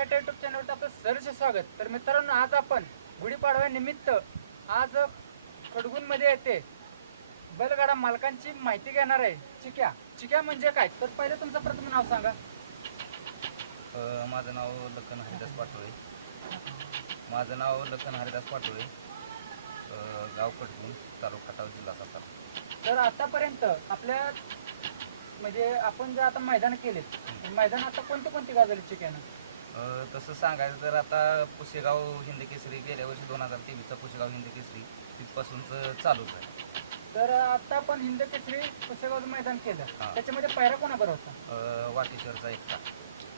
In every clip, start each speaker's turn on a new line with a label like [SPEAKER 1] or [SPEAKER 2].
[SPEAKER 1] फाटा YouTube चॅनलवर आपलं सहर्ष स्वागत. तर मित्रांनो आज आपण गुढीपाडव्या निमित्त आज खडगूनमध्ये येते. बैलगाडा मालकांची माहिती घेणार आहे चिक्या. चिक्या म्हणजे काय? तर पहिले तुमचं प्रथम नाव सांगा.
[SPEAKER 2] अ, माझं नाव लखन हरिदास पाटोळे. माझं नाव लखन हरिदास पाटोळे. अ, गाव कटकून तालुका खटाव जिल्हा सातारा
[SPEAKER 1] तर आतापर्यंत आपल्या म्हणजे आपण जे आता मैदान केले मैदान आता कोणते कोणते गाजवले चिक्यानं?
[SPEAKER 2] अ, तसं सांगायचं तर आता पुशेगाव हिंद केसरी गेल्या वर्षी दोन हजार तेवीसचा पुशेगाव हिंद केसरी तिथपासूनच चालूच आहे
[SPEAKER 1] तर आता आपण हिंद केसरी पुसेगावचं मैदान केलं.
[SPEAKER 2] हा.
[SPEAKER 1] त्याच्यामध्ये पायरा कोणाबरोबर होता?
[SPEAKER 2] अ, वाटेश्वरचा एकटा.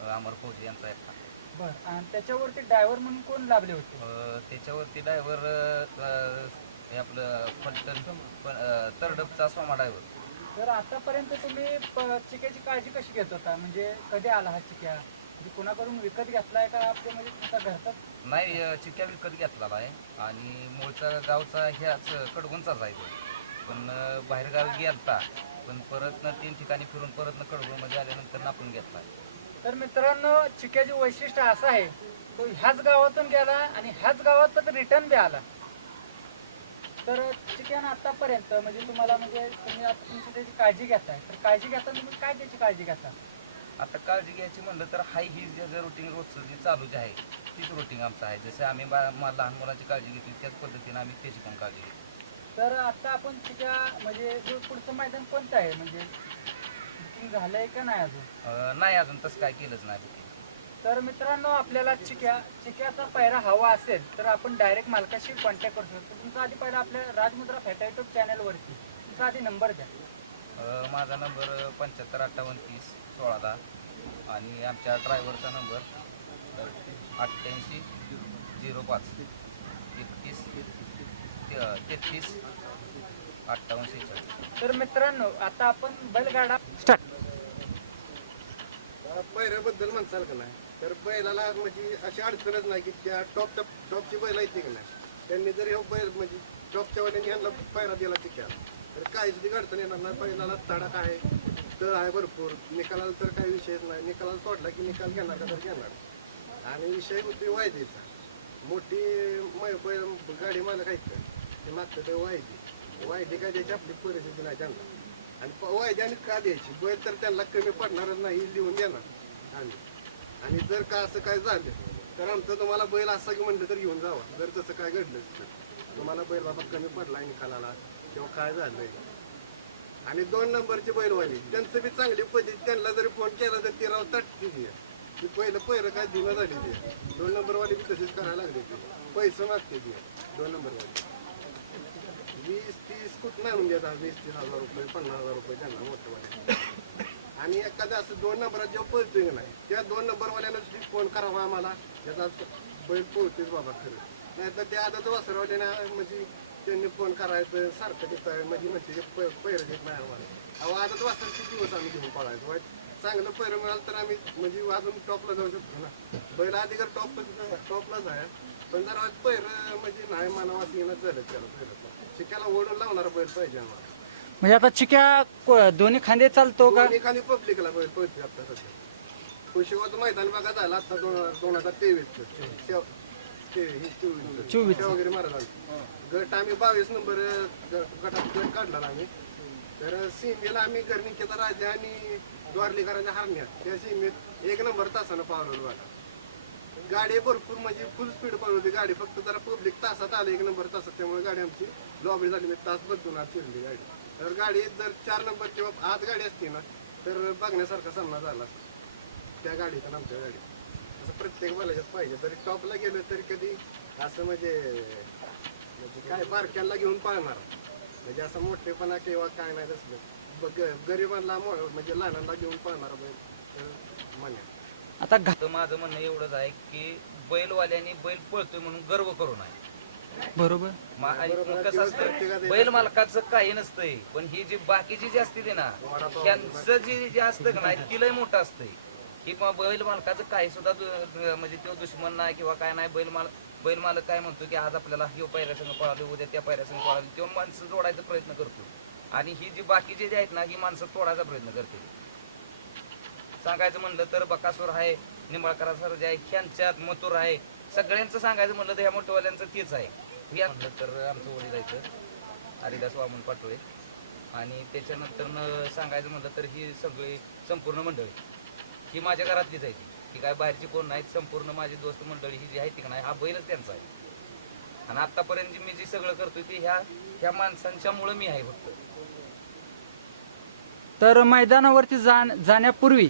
[SPEAKER 2] अ, अमर फौजी यांचा एकटा.
[SPEAKER 1] बरं. आणि त्याच्यावरती ड्रायव्हर म्हणून कोण लाभले होते?
[SPEAKER 2] अ, त्याच्यावरती ड्रायव्हर हे आपलं फलटण पण अ, तरडपचा सोमा ड्रायव्हर.
[SPEAKER 1] तर आतापर्यंत तुम्ही प- चिक्याची काळजी कशी घेत होता? म्हणजे कधी आला हा चिक्या? कोणाकडून विकत घेतलाय का आपल्या म्हणजे तुमचा घरचाच?
[SPEAKER 2] नाही अ, चिक्क्या विकत घेतलेला आहे. आणि मूळचा गावचा ह्याच कडगुंचाच आहे तो. पण अ, बाहेरगावी गेलता. पण परत तीन ठिकाणी फिरून परत कडगुंमध्ये आल्यानंतर आपण घेतला.
[SPEAKER 1] तर मित्रांनो चिक्याचे वैशिष्ट्य असं आहे. तो ह्याच गावातून गेला आणि ह्याच गावात रिटर्न बी आला. तर चिक्यानं आतापर्यंत म्हणजे तुम्हाला म्हणजे तुम्ही आता तुमची त्याची काळजी घेताय. तर काळजी घेताना तुम्ही काय त्याची काळजी घेता?
[SPEAKER 2] आता काळजी घ्यायची म्हणलं तर हाय ही जे रुटीन रोजचं जे चालू जे आहे तीच रुटीन आमचं आहे. जसं आम्ही बा मा- लहान मुलांची काळजी घेतली त्याच पद्धतीने आम्ही त्याची पण काळजी घेतो
[SPEAKER 1] तर आता आपण चिक्या म्हणजे जो पुढचं मैदान कोणतं आहे? म्हणजे बुकिंग झालंय का नाही अजून?
[SPEAKER 2] अ, नाही अजून तसं काय केलंच नाही.
[SPEAKER 1] तर मित्रांनो आपल्याला चिक्या चिक्याचा पैरा हवा असेल तर आपण डायरेक्ट मालकाशी कॉन्टॅक्ट करू शकतो. तुमचा आधी पहिला आपल्या राजमुद्रा फॅटा युट्यूब चॅनलवरती तुमचा आधी नंबर द्या.
[SPEAKER 2] अ, माझा नंबर पंच्याहत्तर अठ्ठावन्न तीस. सोळा दहा आणि आमच्या ड्रायव्हरचा नंबर अठ्ठ्याऐंशी झिरो पाच एकतीस तेहतीस अठ्ठावन्न
[SPEAKER 1] तर मित्रांनो आता आपण बैलगाडा स्टार्ट
[SPEAKER 3] बैलाबद्दल म्हणसाल का नाही? तर बैलाला म्हणजे अशी अडचणच नाही की त्या टॉप टॉपची बैल येते की नाही? त्यांनी जर हे बैल म्हणजे टॉपच्या वाल्याने यांना पैरा दिला तिच्या तर काहीच अडचण येणार नाही. बैलाला तडाख आहे. तर आहे भरपूर. निकालाला तर काही विषयच नाही. निकालाला सोडला की निकाल घेणार का तर घेणार. आणि विषय ते वायदेचा. मोठी मै- बैल गाडी मालक आहेत का? ते मागचं ते वायदे. वायदे काय द्यायची आपली परिस्थिती नाही त्यांना. आणि प- वायद्याने का द्यायची? बैल तर त्यांना कमी पडणारच नाही लिहून देणार आम्ही. आणि जर का असं काय झालं तर आमचं तुम्हाला बैल असा की म्हणलं तर घेऊन जावा. जर तसं काय घडलं तर तुम्हाला बैल बाबा कमी पडला निकालाला किंवा काय झालं आणि दोन नंबरची बैलवाली. त्यांचं बी चांगली पद्धती. त्यांना जरी फोन केला तर ती राव तटती ती ती पहिलं पहिलं काय धीमा झाली ती. दोन नंबरवाली बी तशीच करायला लागली ती. पैसे मागते ती. दोन नंबरवाली. वीस तीस कुठं आणून देतात? वीस तीस हजार रुपये पन्नास हजार रुपये त्यांना मोठं आणि एखाद्या असं दोन नंबरात जेव्हा पोहोचतोय नाही त्या दोन नंबरवाल्यानं तुम्ही फोन करावा आम्हाला. त्याचा बैल पोहोचतेच बाबा खरं. नाही तर त्या आदत वासरवाल्याने म्हणजे त्यांनी फोन करायचं सारखं तिथं म्हणजे म्हणते ते पैर देत नाही आम्हाला. अहो आदत वासरचे दिवस आम्ही घेऊन पळायचो. वाईट चांगलं पैर मिळालं तर आम्ही म्हणजे अजून टॉपला जाऊ शकतो ना. बैल आधी जर टॉप टॉपलाच आहे पण जर पैर म्हणजे नाही मानवास येणं झालं त्याला पैर शिकायला ओढून लावणारा बैल पाहिजे आम्हाला.
[SPEAKER 1] म्हणजे आता चिक्या दोन्ही खांदे चालतो का?
[SPEAKER 3] दोन्ही खाली पब्लिकला बैल पळते आता सध्या. कुशिगावचं मैदान बघा झालं आता दोन दोन हजार तेवीस
[SPEAKER 1] चोवीस.
[SPEAKER 3] वगैरे महाराजांचं गट आम्ही बावीस नंबर गटात गट काढला आम्ही. तर सीमेला आम्ही गर्णिकेचा राजा आणि द्वारलेकरांच्या हरण्यात. त्या सीमेत एक नंबर तासानं पावलेलो बघा गाडी भरपूर म्हणजे फुल स्पीड होती. गाडी फक्त जरा पब्लिक तासात आली एक नंबर तासात. त्यामुळे गाडी आमची लॉबी झाली. म्हणजे तास बदलून फिरली गाडी. तर गाडी जर चार नंबर किंवा आत गाडी असती ना तर बघण्यासारखा सामना झाला. त्या गाडीचा आमच्या गाडीत. असं प्रत्येक बोलायच्यात पाहिजे. जरी टॉपला गेलो तरी कधी असं म्हणजे म्हणजे काय बारक्यांना घेऊन पाळणार म्हणजे असं मोठेपणा किंवा काय नाही तसलं. बग- गरिबांना मो- म्हणजे लहानांना घेऊन पाळणार बैल तर म्हणे.
[SPEAKER 1] आता घा-
[SPEAKER 2] तर माझं म्हणणं एवढंच आहे की बैलवाल्याने बैल पळतोय म्हणून गर्व करू नये.
[SPEAKER 1] बरोबर.
[SPEAKER 2] कसं असतं बैल मालकाचं काही नसतंय. पण ही जी बाकीची जी असते ती ना त्यांचं जे जे असतं का नाही ती लय मोठं असतंय. की मग बैल मालकाचं काही सुद्धा दु- म्हणजे तो दुश्मन नाही किंवा काय नाही बैल माल बैल मालक काय म्हणतो की आज आपल्याला ह्यो पायऱ्यासंग पळालो उद्या त्या पायऱ्यासंग पळालो तेव्हा माणसं जोडायचा प्रयत्न करतो. आणि ही जी बाकीचे जे आहेत ना ही माणसं तोडायचा प्रयत्न करते. सांगायचं म्हणलं तर बकासूर आहे निंबाळकरा सर जे आहे ह्यांच्यात मथुर आहे. सगळ्यांचं सांगायचं म्हणलं तर ह्या मोठवाल्यांचं तेच आहे. हे म्हणलं तर आमचं वडील आहे हरिदास वामन पाटोळे. आणि त्याच्यानंतर सांगायचं म्हणलं तर ही सगळी संपूर्ण मंडळी. ही माझ्या घरातलीच आहे ती. ती काय बाहेरची कोण नाहीत संपूर्ण माझी दोस्त मंडळी ही जी आहे ती का नाही हा बैलच त्यांचा आहे. आणि आतापर्यंत मी जी सगळं करतोय ते ह्या ह्या माणसांच्यामुळं मी आहे फक्त.
[SPEAKER 1] तर मैदानावरती जाण जाण्यापूर्वी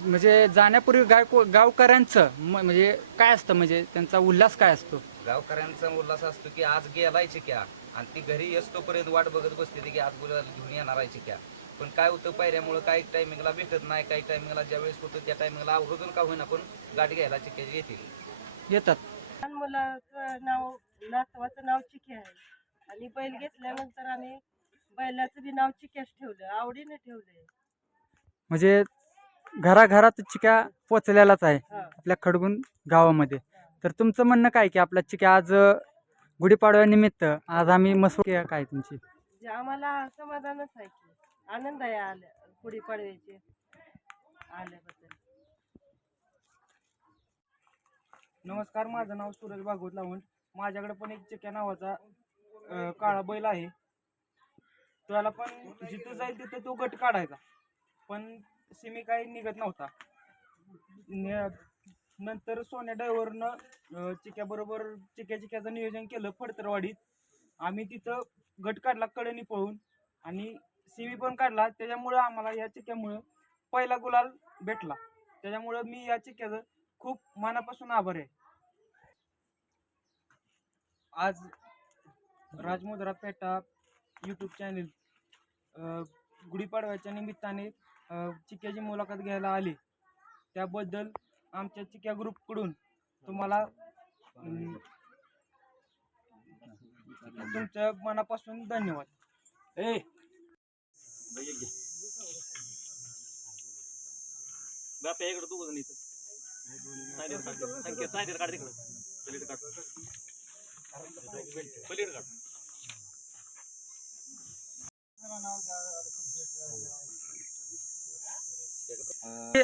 [SPEAKER 1] म्हणजे जाण्यापूर्वी गाव गावकऱ्यांचं म- म्हणजे काय असतं म्हणजे त्यांचा उल्हास काय असतो?
[SPEAKER 2] गावकऱ्यांचा उल्हास असतो की आज गेलाय चिक्या आणि ती घरी येतोपर्यंत वाट बघत बसते ती की आज गुलाल घेऊन येणार आहे चिक्या. पण काय होतं पायऱ्यामुळं काही टायमिंगला भेटत नाही काही टायमिंगला ज्या वेळेस होतं त्या टायमिंगला आवडून का होईना पण गाडी घ्यायला चिक्याची येतील.
[SPEAKER 1] येतात.
[SPEAKER 4] लहान मुलाचं नाव नातवाचं नाव चिके आहे. आणि बैल घेतल्यानंतर आम्ही बैलाचं बी नाव चिक्याच ठेवलं आवडीने ठेवलंय.
[SPEAKER 1] म्हणजे घराघरात चिक्या पोचलेलाच आहे
[SPEAKER 4] हा.
[SPEAKER 1] आपल्या खडगुण गावामध्ये. तर तुमचं म्हणणं काय की आपला चिक्या आज अं, गुढीपाडव्यानिमित्त आज आम्ही मसू काय तुमची?
[SPEAKER 4] जे आम्हाला समाधानच आहे की. आनंद आहे आल्या गुढीपाडव्याचे आल्याबद्दल.
[SPEAKER 5] नमस्कार माझं नाव सूरज भागवत लावून. माझ्याकडे पण एक चिक्या नावाचा अं, काळा बैल आहे. त्याला पण जिथं जाईल तिथं तो गट काढायचा. पण सिमी काही निघत नव्हता. न- नंतर सोन्या ड्रायव्हरनं चिक्याबरोबर चिक्या चिक्याचं नियोजन केलं फडतरवाडीत. आम्ही तिथं गट काढला कडेनी पळून. आणि सिमी पण काढला. त्याच्यामुळं आम्हाला या चिक्यामुळं पहिला गुलाल भेटला. त्याच्यामुळं मी या चिक्क्याचं खूप मनापासून आभार आहे. आज राजमुद्रा पेटा यूट्यूब चॅनेल गुढीपाडव्याच्या निमित्ताने चिक्याची मुलाखत घ्यायला आली. त्याबद्दल आमच्या चिक्या ग्रुपकडून तुम्हाला तुमच्या मनापासून धन्यवाद. ए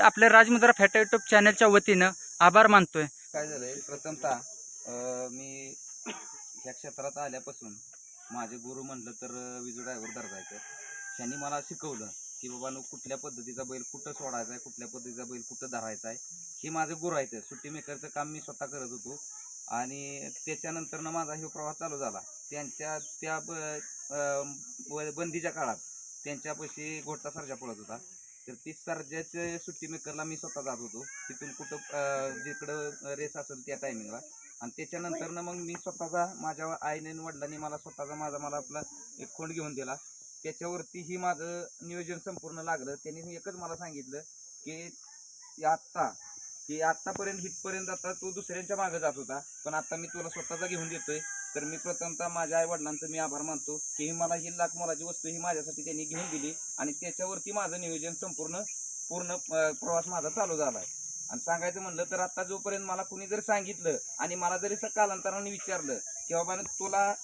[SPEAKER 1] आपल्या राजमुद्रा फॅटा युट्यूब चॅनलच्या वतीनं आभार मानतोय.
[SPEAKER 2] काय झालंय? प्रथमतः अं, मी ह्या क्षेत्रात आल्यापासून माझे गुरु म्हणलं तर अं, विजू ड्रायव्हर दर्जायचं त्यांनी मला शिकवलं की बाबा नो कुठल्या पद्धतीचा बैल कुठं सोडायचा आहे कुठल्या पद्धतीचा बैल कुठं धरायचा आहे हे माझं गुरु आहेत. सुट्टी मेकरचं काम मी स्वतः करत होतो. आणि त्याच्यानंतरनं माझा हे प्रवास चालू झाला. त्यांच्या त्या ब बंदीच्या काळात त्यांच्यापाशी घोटचा सर्जा पळत होता. तर ती सर्जाच्या सुट्टी मेकरला मी स्वतः जात होतो. तिथून कुठं जिकडं रेस असेल त्या टायमिंगला आणि त्याच्यानंतर ना मग मी स्वतःचा माझ्या आईने वडिलांनी मला स्वतःचा माझा मला आपला एक खोंड घेऊन दिला. त्याच्यावरतीही माझं नियोजन संपूर्ण लागलं. त्यांनी एकच मला सांगितलं की आत्ता की आत्तापर्यंत हितपर्यंत आता तो दुसऱ्यांच्या मागे जात होता. पण आता मी तुला स्वतःचा घेऊन देतोय. तर मी प्रथमतः माझ्या आई वडिलांचं मी आभार मानतो की ही मला ही लाख मोलाची वस्तू ही माझ्यासाठी त्यांनी घेऊन दिली आणि त्याच्यावरती माझं नियोजन संपूर्ण पूर्ण प्रवास माझा चालू झाला आहे आणि सांगायचं म्हणलं तर आता जोपर्यंत मला कुणी जर सांगितलं आणि मला जरी स- कालांतराने विचारलं की बाबा तुला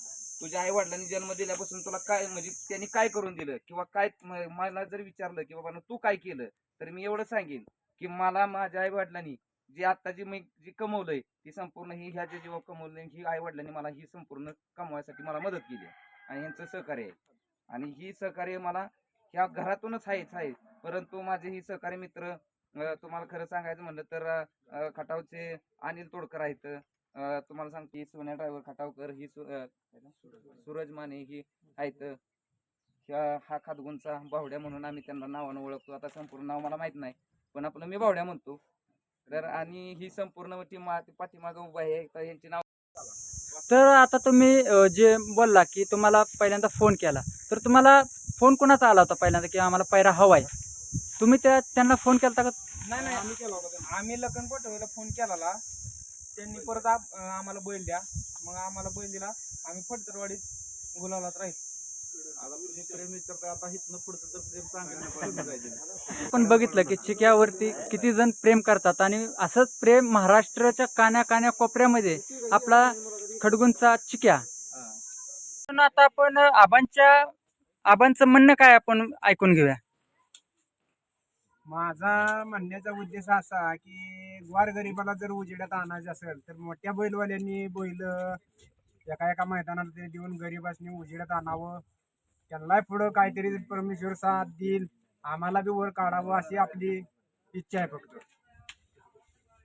[SPEAKER 2] तुझ्या आई वडिलांनी जन्म दिल्यापासून तुला काय म्हणजे त्यांनी काय करून दिलं? किंवा काय मला जर विचारलं की बाबा तू काय केलं? तर मी एवढं सांगेन की मला माझ्या आई वडिलांनी जी आता जी मी जी कमवलंय ती संपूर्ण ही ह्या जे जेव्हा कमवलंय ही आई वडिलांनी मला ही संपूर्ण कमवायसाठी मला मदत केली आणि यांचं सहकार्य आहे. आणि ही सहकार्य मला ह्या घरातूनच आहेच आहे परंतु माझे ही सहकारी मित्र तुम्हाला खरं सांगायचं म्हणलं तर खटावचे अनिल तोडकर आहेत. तुम्हाला सांगते ही सोन्या ड्रायव्हर खटावकर ही सूरज माने ही आहेत. ह्या हा खातगुंचा बावड्या म्हणून आम्ही त्यांना नावानं ओळखतो. आता संपूर्ण नाव मला माहीत नाही पण आपलं मी बावड्या म्हणतो. तर आणि ही संपूर्ण टीम पाठीमागं उभा आहे तर यांची नाव
[SPEAKER 1] तर आता तुम्ही जे बोलला की तुम्हाला पहिल्यांदा फोन केला तर तुम्हाला फोन कोणाचा आला होता पहिल्यांदा की आम्हाला पैरा हवाय तुम्ही त्या त्यांना फोन केला का?
[SPEAKER 5] नाही नाही आम्ही केला होता. आम्ही लखन पटोळीला फोन केला त्यांनी परत आप- आम्हाला बैल द्या. मग आम्हाला बैल दिला. आम्ही फडतरवाडीत गुलालात राहील.
[SPEAKER 1] आपण बघितलं की चिक्यावरती किती जण प्रेम करतात आणि असंच प्रेम महाराष्ट्राच्या कान्या कान्या कोपऱ्यामध्ये आपला खडगुंचा चिक्या. पण आता आपण आबांच्या आबांचं म्हणणं काय आपण ऐकून घेऊया?
[SPEAKER 6] माझा म्हणण्याचा उद्देश असा की वार गरिबाला जर उजेडात आणायचं असेल तर मोठ्या बैलवाल्यांनी बैल एका एका मैदानाला ते देऊन गरिबासनी उजेडात आणावं. त्यांना पुढं काहीतरी परमेश्वर साथ देईल. आम्हाला बी वर काढावं अशी आपली इच्छा आहे फक्त.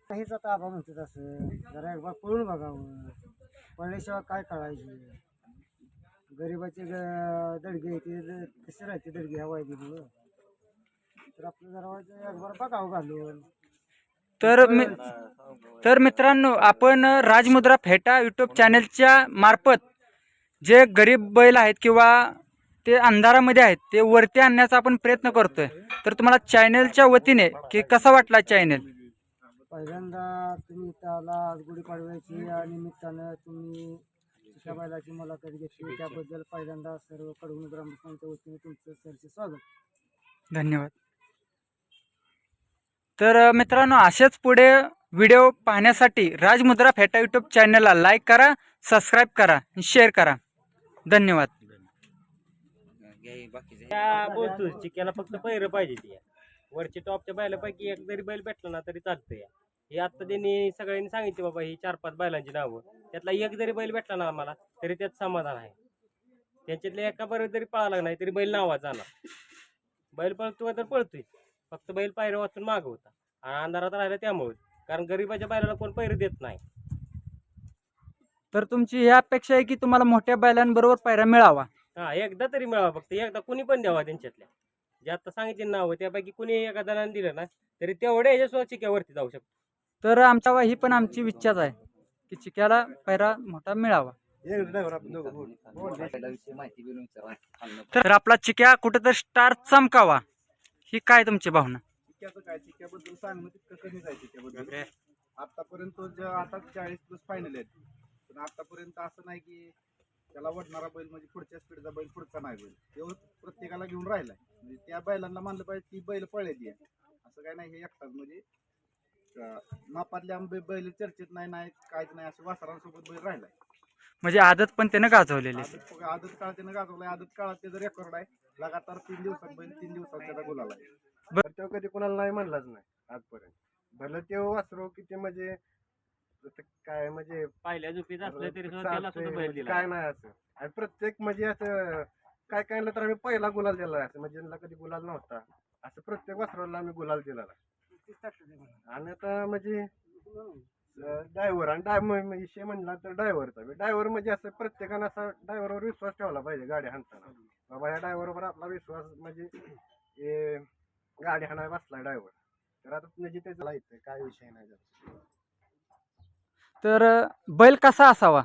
[SPEAKER 7] काहीच आता आबा म्हणते तसं. जरा एकदा पळून बघावं. पळल्याशिवाय काय कळायचे? गरिबाचे ग- दडगे येते ज- कसे राहते दडगे? ह्या वायदीमुळं तर आपलं जरा एकबार बघावं घालून.
[SPEAKER 1] तर मी तर मित्रांनो आपण राजमुद्रा फेटा यूट्यूब चॅनलच्या मार्फत जे गरीब बैल आहेत किंवा ते अंधारामध्ये आहेत ते वरती आणण्याचा आपण प्रयत्न करतोय. तर तुम्हाला चॅनलच्या वतीने की कसा वाटला चॅनल
[SPEAKER 7] पहिल्यांदा तुम्ही आला आज गुढीपाडव्याची या निमित्तानं तुम्ही त्या बैलाची मुलाखत घेतली. त्याबद्दल पहिल्यांदा सर्व कडवून ग्रामस्थांच्या वतीने तुमचं सरचे स्वागत.
[SPEAKER 1] धन्यवाद. तर मित्रांनो असेच पुढे व्हिडिओ पाहण्यासाठी राजमुद्रा फेटा यूट्यूब चॅनलला लाईक करा सबस्क्राईब करा शेअर करा. धन्यवाद.
[SPEAKER 8] चिक्याला फक्त पैर पाहिजे ती. वरच्या टॉपच्या बैलापैकी एक जरी बैल भेटला ना तरी चालतंय. हे आता त्यांनी सगळ्यांनी सांगितले बाबा ही चार पाच बैलांची नावं. त्यातला एक जरी बैल भेटला ना आम्हाला तरी त्यात समाधान आहे. त्यांच्यातल्या एका बरोबर जरी पळाला नाही तरी बैल नावा जाणार बैल पळतो तर पळतोय. फक्त बैल पायऱ्या वाचून माग होता. आणि अंधारात राहिला त्यामुळे. कारण गरीबाच्या बैलाला कोण पैर देत नाही.
[SPEAKER 1] तर तुमची ही अपेक्षा आहे की तुम्हाला मोठ्या बैलांबरोबर पायरा मिळावा?
[SPEAKER 8] हा एकदा तरी मिळावा फक्त. एकदा कुणी पण द्यावा त्यांच्यातल्या. जे आता सांगितले नाव त्यापैकी कुणी एका जणांना दिलं ना तरी तेवढ्या ह्याच्या चिक्यावरती जाऊ शकतो.
[SPEAKER 1] तर आमच्या ही पण आमची इच्छाच आहे की चिक्याला पायरा मोठा मिळावा.
[SPEAKER 2] माहिती बिलून विचारा
[SPEAKER 1] तर आपला चिक्या कुठेतरी स्टार चमकावा. ही काय तुमची भावना?
[SPEAKER 6] चिक्क्याचं काय? चिक्क्याबद्दल सांगणं तितकं चिक्क्याबद्दल. आतापर्यंत जो आता चाळीस प्लस फायनल आहेत. पण आतापर्यंत असं नाही की त्याला वडणारा बैल म्हणजे पुढच्या स्पीडचा बैल पुढचा नाही बैल. तो प्रत्येकाला घेऊन राहिलाय. म्हणजे त्या बैलांना मानलं पाहिजे ती बैल पळलेली आहे असं काय नाही हे एकटाच म्हणजे मापातल्या बैल चर्चेत नाही नाही काहीच नाही असं वासरांसोबत बैल राहिलाय.
[SPEAKER 1] म्हणजे आदत पण त्यानं गाजवलेली आहे.
[SPEAKER 6] आदत आदत काळ त्यानं गाजवलाय. आदत काळात त्याचं रेकॉर्ड आहे लगातार तीन दिवसात बैल तीन दिवसात त्याचा गुलाल आहे.
[SPEAKER 3] तर तो कधी कोणाला नाही म्हणलाच नाही आजपर्यंत. भलं ते वासरो किती म्हणजे जसं काय म्हणजे
[SPEAKER 8] पहिल्या झोपीत असलं तरी सुद्धा त्याला सुद्धा बैल
[SPEAKER 3] चालतंय,
[SPEAKER 8] दिला.
[SPEAKER 3] काय नाही असं. आणि प्रत्येक म्हणजे असं काय काय तर आम्ही पहिला गुलाल दिला असं. म्हणजे यांना कधी गुलाल नव्हता. असं प्रत्येक वासराला आम्ही गुलाल दिला आणि आता म्हणजे ड्रायव्हर आणि डाय विषय म्हणला तर ड्रायव्हरचा ड्रायव्हर म्हणजे असं प्रत्येकानं असा ड्रायव्हरवर विश्वास ठेवला पाहिजे गाडी हाणताना. बाबा या ड्रायव्हरवर आपला विश्वास म्हणजे गाडी हाणाय बसला ड्रायव्हर. तर आता म्हणजे त्याचा येतं काय विषय नाही त्याचा.
[SPEAKER 1] तर बैल कसा असावा?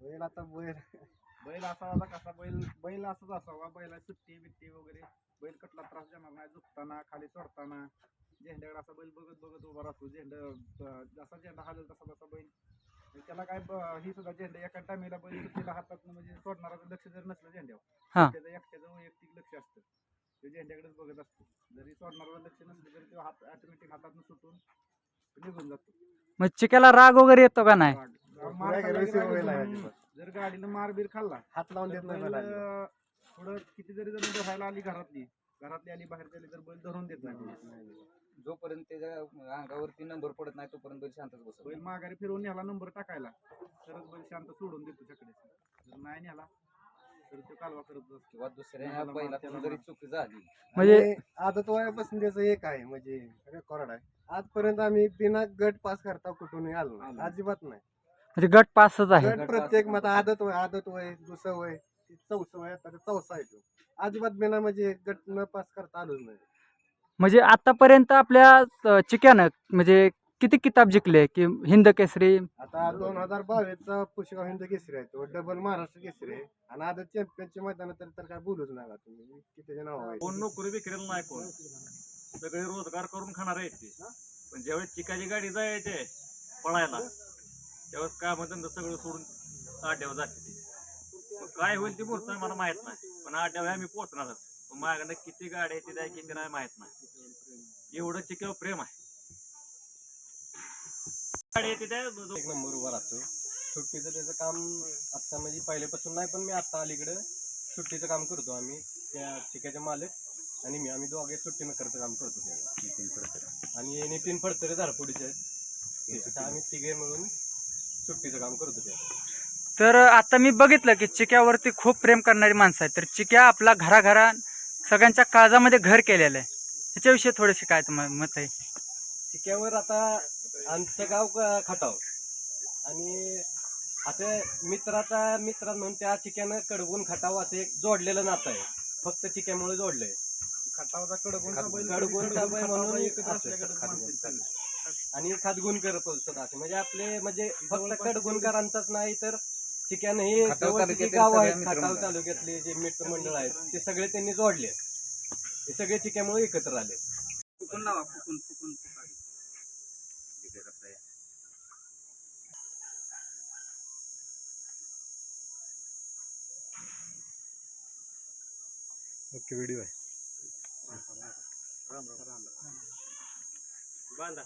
[SPEAKER 6] बैल आता बैल बैल असा आता कसा? बैल बैल असाच असावा. बैला सुट्टी बिट्टी वगैरे. बैल कटला त्रास देणार नाही झुकताना खाली सोडताना झेंड्याकडे असा बैल बघत बघत उभा राहतो. झेंड जसा झेंडा हालेल तसा तसा बैल. त्याला काय ही सुद्धा झेंडा एका टायमेला बैल सुट्टीला हातात म्हणजे सोडणाराचं लक्ष जर नसलं
[SPEAKER 1] हा.
[SPEAKER 6] झेंड्यावर. त्याचं एकट्याचं वैयक्तिक लक्ष असतं. ते झेंड्याकडेच बघत असतो. जरी सोडणारा लक्ष नसलं तरी तो हात ऑटोमॅटिक हातातून सुटून निघून जातो.
[SPEAKER 1] मग चिक्याला राग वगैरे येतो का नाही.
[SPEAKER 6] जर गाडीनं मार बीर खाल्ला
[SPEAKER 3] हात लावून देत नाही
[SPEAKER 6] थोडं किती जरी जण धरायला आली घरातली. घरातली आली बाहेर गेली तर बैल धरून देत नाही.
[SPEAKER 2] जोपर्यंत त्याच्या अंगावरती नंबर पडत नाही तोपर्यंत बैल शांतच बसत
[SPEAKER 6] बैल माघारी फिरवून न्याला नंबर टाकायला तरच बैल शांत सोडून देतो छकडे जर नाही न्याला तर तो कालवा करत
[SPEAKER 2] किंवा दुसऱ्या बैलातून जरी चूक झाली.
[SPEAKER 1] म्हणजे
[SPEAKER 3] वयापासून त्याचं एक आहे म्हणजे रेकॉर्ड आहे. आजपर्यंत आम्ही बिना गट पास करता कुठून आलो नाही. अजिबात नाही.
[SPEAKER 1] म्हणजे गट पासच आहे.
[SPEAKER 3] गट प्रत्येक मत आदत वय आदत वय दुसरं वय चौसं वय आता चौसा आहे तो. अजिबात बिना म्हणजे गट न पास करता आलोच नाही.
[SPEAKER 1] म्हणजे आतापर्यंत आपल्या चिक्यानं म्हणजे किती किताब जिंकले? की हिंद केसरी?
[SPEAKER 3] आता दोन हजार बावीसचा पुष्कळ हिंद केसरी आहे तो डबल महाराष्ट्र केसरी आहे. आणि आदत चॅम्पियनच्या मैदानात तर तर काय बोलूच नका तुम्ही. किती नाव आहे
[SPEAKER 9] कोण नोकरी विक्रेल नाही कोण. सगळे रोजगार करून खाणार आहेत ते. पण ज्यावेळेस चिकाची गाडी जायचे पळायला त्यावेळेस काम धंदा सगळं सोडून आड्यावर जाते ते. मग काय होईल ते पुढचं मला माहीत नाही. पण आड्यावर आम्ही पोहोचणारच. पण माझ्याकडे किती गाड्या आहेत त्या किती नाही माहीत नाही. एवढं चिक्यावर प्रेम आहे. त्या
[SPEAKER 10] एक नंबर उभा राहतो सुट्टीचं त्याचं काम आत्ता म्हणजे पहिल्यापासून नाही पण मी आत्ता अलीकडं सुट्टीचं काम करतो आम्ही. त्या चिक्याचे मालक आणि मी. आम्ही दोघे सुट्टी मेकरचं काम करतो आणि नितीन फडतरे धारपुडीचे आहेत. आम्ही तिघे मिळून सुट्टीचं काम करतो त्यावेळेस
[SPEAKER 1] तर आता मी बघितलं की चिक्यावरती खूप प्रेम करणारी माणसं आहेत. तर चिक्या आपला घराघरा सगळ्यांच्या काळजामध्ये घर केलेलं आहे. त्याच्याविषयी थोडेसे काय तुम्हाला मत आहे
[SPEAKER 10] चिक्यावर आता आमचं गाव क- खटाव आणि असं मित्राचा मित्र म्हणून त्या चिक्यानं कडवून खटाव असं एक जोडलेलं नातं आहे फक्त चिक्यामुळे जोडलंय
[SPEAKER 6] खटावचा कडगुणचा बैल
[SPEAKER 10] कडगुणचा बैल म्हणून
[SPEAKER 6] एकत्र
[SPEAKER 10] असं
[SPEAKER 6] असल्याकडे
[SPEAKER 10] खातगुण.
[SPEAKER 6] मानतात चालू.
[SPEAKER 10] आणि खातगुण करत सुद्धा असे म्हणजे आपले म्हणजे फक्त कडगुणकरांचाच नाही तर चिक्यानं हे
[SPEAKER 2] खटाव
[SPEAKER 10] जवळचे जे
[SPEAKER 2] तालुक्यातील
[SPEAKER 10] गाव
[SPEAKER 2] सगळ्या
[SPEAKER 10] आहेत खटाव
[SPEAKER 2] मित्रमंडळ.
[SPEAKER 10] तालुक्यातले जे मित्र मंडळ आहेत ते सगळे त्यांनी जोडले हे सगळे चिक्यामुळे एकत्र आले.
[SPEAKER 1] फुकून लावा फुकून फुकून
[SPEAKER 10] ओके व्हिडिओ आहे.
[SPEAKER 8] बांधा.